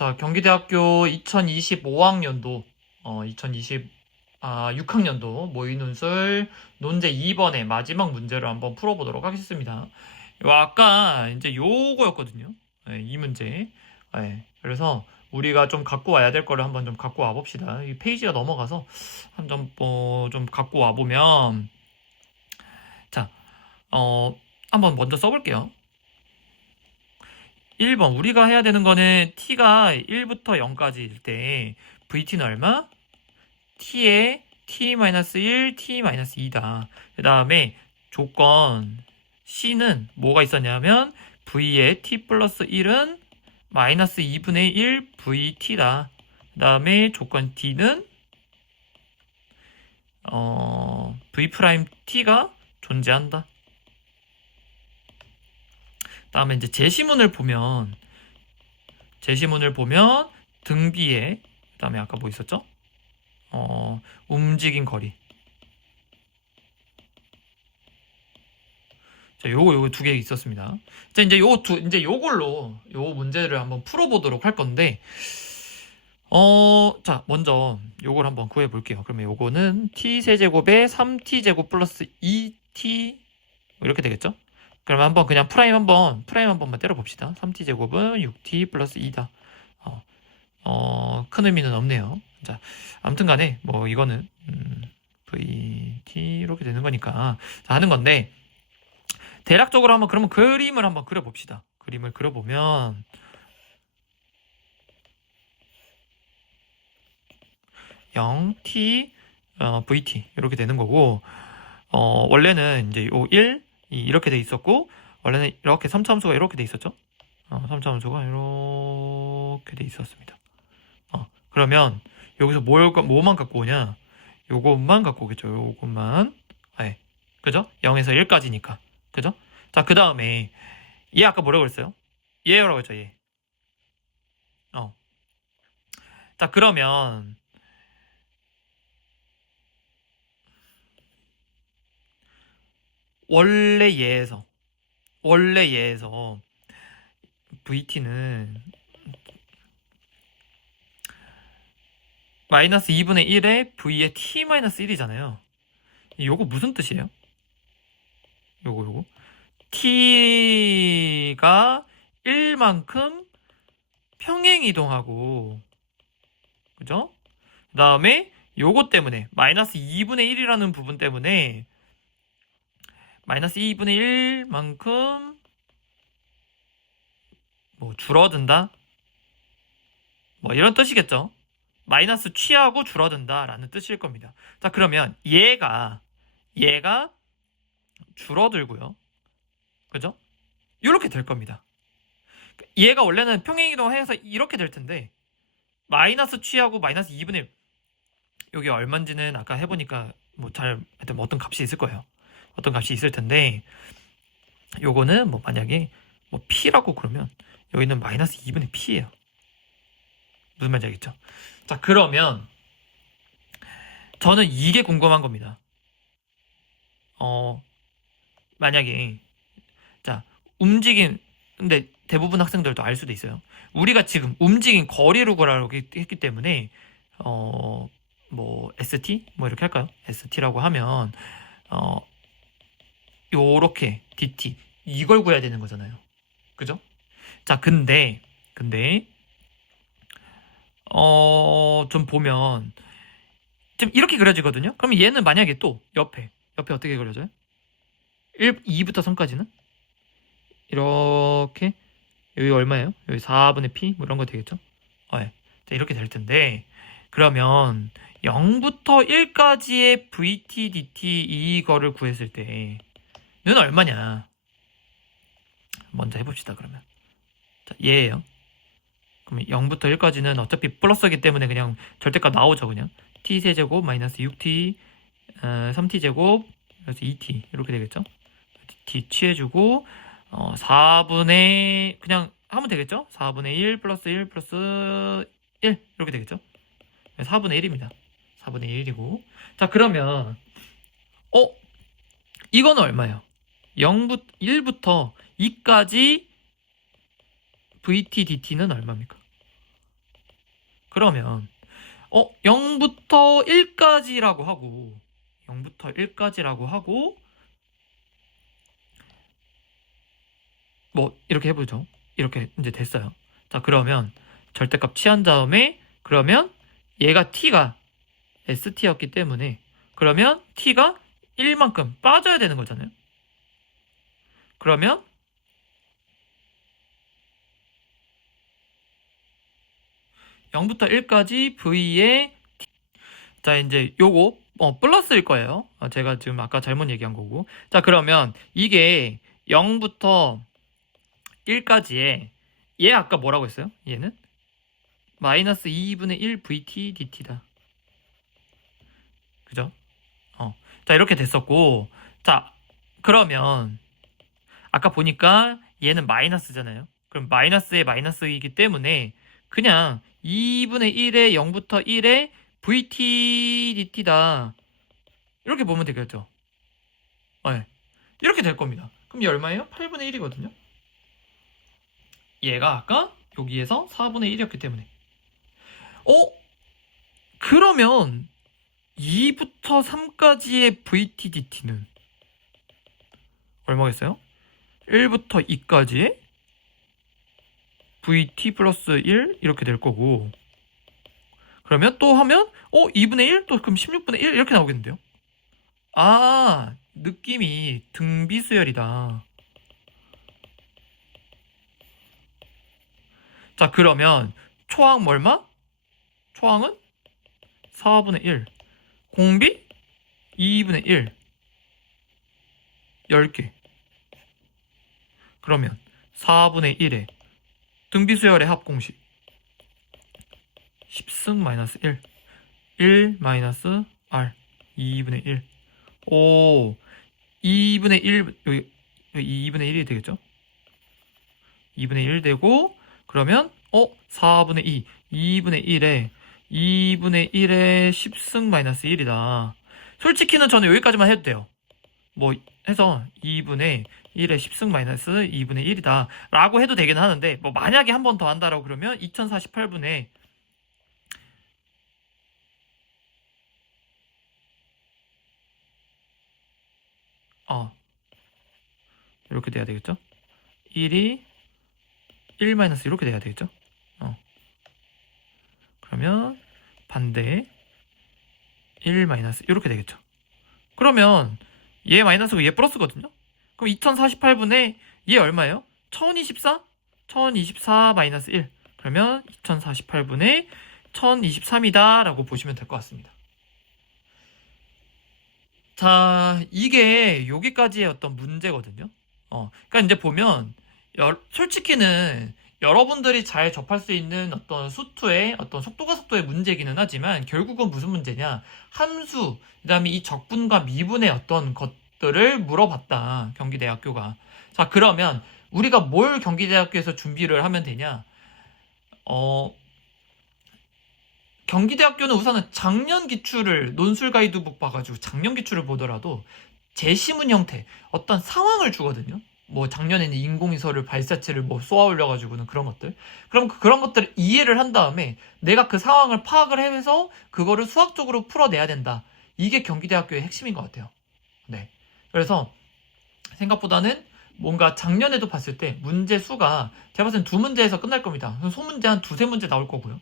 자, 경기대학교 2025학년도, 6학년도 모의논술 논제 2번의 마지막 문제를 한번 풀어보도록 하겠습니다. 아까 이제 요거였거든요. 네, 이 문제. 네, 그래서 우리가 좀 갖고 와야 될 거를 한번 좀 갖고 와 봅시다. 이 페이지가 넘어가서 좀 갖고 와 보면, 자, 한번 먼저 써볼게요. 1번 우리가 해야 되는 거는 t가 1부터 0까지일 때 vt는 얼마? t에 t-1, t-2다. 그 다음에 조건 c는 뭐가 있었냐면 v에 t 플러스 1은 마이너스 2분의 1 vt다. 그 다음에 조건 d는 v 프라임 t가 존재한다. 다음에 이제 제시문을 보면 등비에 그다음에 아까 뭐 있었죠? 움직인 거리. 자, 요거 두 개 있었습니다. 자, 이제 요걸로 요 문제를 한번 풀어보도록 할 건데, 자, 먼저 요걸 한번 구해 볼게요. 그러면 요거는 t 세제곱에 3t제곱 플러스 2t 이렇게 되겠죠? 그러면 한번 그냥 프라임 한 번만 때려 봅시다. 3t제곱은 6t 플러스 2다. 큰 의미는 없네요. 자, 아무튼 간에 뭐 이거는 vt 이렇게 되는 거니까 자, 하는 건데 대략적으로 한번 그러면 그림을 한번 그려봅시다. 그림을 그려보면 0t vt 이렇게 되는 거고 원래는 이제 요 1 이렇게 돼 있었고 원래는 이렇게 3차함수가 이렇게 돼 있었죠. 3차함수가 이렇게 돼 있었습니다. 그러면 여기서 뭐만 갖고 오냐? 요것만 갖고 오겠죠. 요것만. 네. 그죠? 0에서 1까지니까. 그죠? 자, 그 다음에 얘 아까 뭐라고 그랬어요? 얘라고 했죠, 얘. 자, 그러면 원래 얘에서 VT는 마이너스 2분의 1에 V에 T 마이너스 1이잖아요. 요거 무슨 뜻이에요? 요거. T가 1만큼 평행 이동하고, 그죠? 그 다음에 요거 때문에, 마이너스 2분의 1이라는 부분 때문에, 마이너스 2분의 1만큼, 뭐, 줄어든다? 뭐, 이런 뜻이겠죠? 마이너스 취하고 줄어든다 라는 뜻일 겁니다. 자, 그러면 얘가 줄어들고요. 그죠? 이렇게 될 겁니다. 얘가 원래는 평행이동해서 이렇게 될 텐데 마이너스 취하고 마이너스 2분의 1 여기 얼마인지는 아까 해보니까 하여튼 뭐 어떤 값이 있을 거예요. 어떤 값이 있을 텐데 요거는 뭐 만약에 뭐 P라고 그러면 여기는 마이너스 2분의 P예요. 무슨 말인지 알겠죠? 자, 그러면 저는 이게 궁금한 겁니다. 만약에 자, 근데 대부분 학생들도 알 수도 있어요. 우리가 지금 움직인 거리를 구하라고 했기 때문에 뭐 ST 뭐 이렇게 할까요? ST라고 하면 요렇게 DT 이걸 구해야 되는 거잖아요. 그죠? 자, 근데 좀 보면 좀 이렇게 그려지거든요. 그럼 얘는 만약에 또 옆에 어떻게 그려져요? 2부터 3까지는 이렇게 여기 얼마예요? 여기 4분의 P 뭐 이런 거 되겠죠? 네. 자, 이렇게 될 텐데 그러면 0부터 1까지의 VT, DT 이거를 구했을 때는 얼마냐? 먼저 해봅시다. 그러면 자, 얘예요. 그럼 0부터 1까지는 어차피 플러스이기 때문에 그냥 절대값 나오죠. 그냥 t세제곱 마이너스 6t 3t제곱 그래서 2t 이렇게 되겠죠. d 취해주고 4분의 그냥 하면 되겠죠. 4분의 1 플러스 1 플러스 1 이렇게 되겠죠. 4분의 1입니다. 4분의 1이고 자, 그러면 이거는 얼마예요? 1부터 2까지 VT, DT는 얼마입니까? 그러면 0부터 1까지라고 하고 0부터 1까지라고 하고 뭐 이렇게 해보죠. 이렇게 이제 됐어요. 자, 그러면 절대값 취한 다음에 그러면 얘가 t가 st였기 때문에 그러면 t가 1만큼 빠져야 되는 거잖아요. 그러면 0부터 1까지 v의 자, 이제 요거 플러스일 거예요. 제가 지금 아까 잘못 얘기한 거고. 자, 그러면 이게 0부터 1까지에 얘 아까 뭐라고 했어요? 얘는 마이너스 2분의 1 vt dt다. 그죠? 자, 이렇게 됐었고, 자, 그러면 아까 보니까 얘는 마이너스잖아요. 그럼 마이너스의 마이너스이기 때문에 그냥 2분의 1에 0부터 1에 vt dt다. 이렇게 보면 되겠죠. 네. 이렇게 될 겁니다. 그럼 얘 얼마예요? 8분의 1이거든요. 얘가 아까 여기에서 4분의 1이었기 때문에 그러면 2부터 3까지의 vt dt는 얼마겠어요? 1부터 2까지의 vt 플러스 1 이렇게 될 거고 그러면 또 하면 2분의 1? 또 그럼 16분의 1 이렇게 나오겠는데요? 아, 느낌이 등비수열이다. 자, 그러면 초항 얼마? 초항은 4분의 1 공비 2분의 1 10개 그러면 4분의 1에 등비수열의 합공식 10승 마이너스 1 1 마이너스 r 2분의 1 오 2분의 1 여기 2분의 1이 되겠죠? 2분의 1 되고 그러면 4분의 2 2분의 1에 2분의 1에 10승 마이너스 1이다. 솔직히는 저는 여기까지만 해도 돼요. 뭐 해서 2분의 1에 10승 마이너스 2분의 1이다 라고 해도 되긴 하는데 뭐 만약에 한 번 더 한다라고 그러면 2048분의 이렇게 돼야 되겠죠? 1이 1 마이너스 이렇게 돼야 되겠죠? 그러면 반대 1 마이너스 이렇게 되겠죠? 그러면 얘 마이너스고 얘 플러스거든요? 그럼 2048분의 얘 얼마예요? 1024? 1024 마이너스 1 그러면 2048분의 1023이다 라고 보시면 될 것 같습니다. 자, 이게 여기까지의 어떤 문제거든요. 그러니까 이제 보면 솔직히는 여러분들이 잘 접할 수 있는 어떤 수투의 어떤 속도가 속도의 문제이기는 하지만 결국은 무슨 문제냐? 함수, 그다음에 이 적분과 미분의 어떤 것들을 물어봤다. 경기대학교가. 자, 그러면 우리가 뭘 경기대학교에서 준비를 하면 되냐? 경기대학교는 우선은 작년 기출을 논술 가이드북 봐가지고 작년 기출을 보더라도 제시문 형태 어떤 상황을 주거든요. 뭐 작년에는 인공위성을 발사체를 뭐 쏘아 올려가지고는 그런 것들. 그럼 그런 것들을 이해를 한 다음에 내가 그 상황을 파악을 해서 그거를 수학적으로 풀어내야 된다. 이게 경기대학교의 핵심인 것 같아요. 네. 그래서 생각보다는 뭔가 작년에도 봤을 때 문제 수가 제가 봤을 땐 2문제에서 끝날 겁니다. 소문제 한 2-3문제 나올 거고요.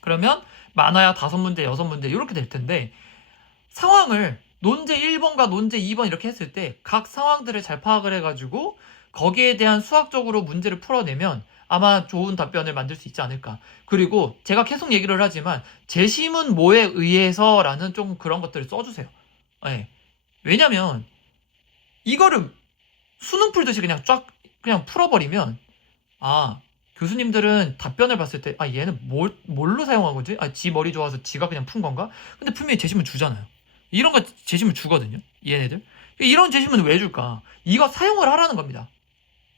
그러면 많아야 5문제, 6문제 이렇게 될 텐데 상황을 논제 1번과 논제 2번 이렇게 했을 때 각 상황들을 잘 파악을 해가지고 거기에 대한 수학적으로 문제를 풀어내면 아마 좋은 답변을 만들 수 있지 않을까. 그리고 제가 계속 얘기를 하지만 제시문 뭐에 의해서 라는 좀 그런 것들을 써주세요. 네. 왜냐면 이거를 수능 풀듯이 그냥 쫙 그냥 풀어버리면 교수님들은 답변을 봤을 때 얘는 뭘로 사용한 거지? 지 머리 좋아서 지가 그냥 푼 건가? 근데 분명히 제시문 주잖아요. 이런 거 제시문 주거든요. 얘네들. 이런 제시문을 왜 줄까? 이거 사용을 하라는 겁니다.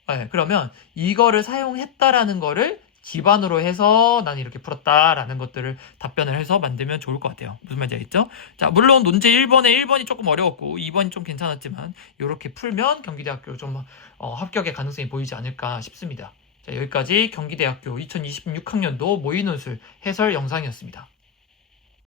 네, 그러면 이거를 사용했다라는 거를 기반으로 해서 난 이렇게 풀었다라는 것들을 답변을 해서 만들면 좋을 것 같아요. 무슨 말인지 알겠죠? 자, 물론 논제 1번에 1번이 조금 어려웠고 2번이 좀 괜찮았지만 이렇게 풀면 경기대학교 좀 합격의 가능성이 보이지 않을까 싶습니다. 자, 여기까지 경기대학교 2026학년도 모의논술 해설 영상이었습니다.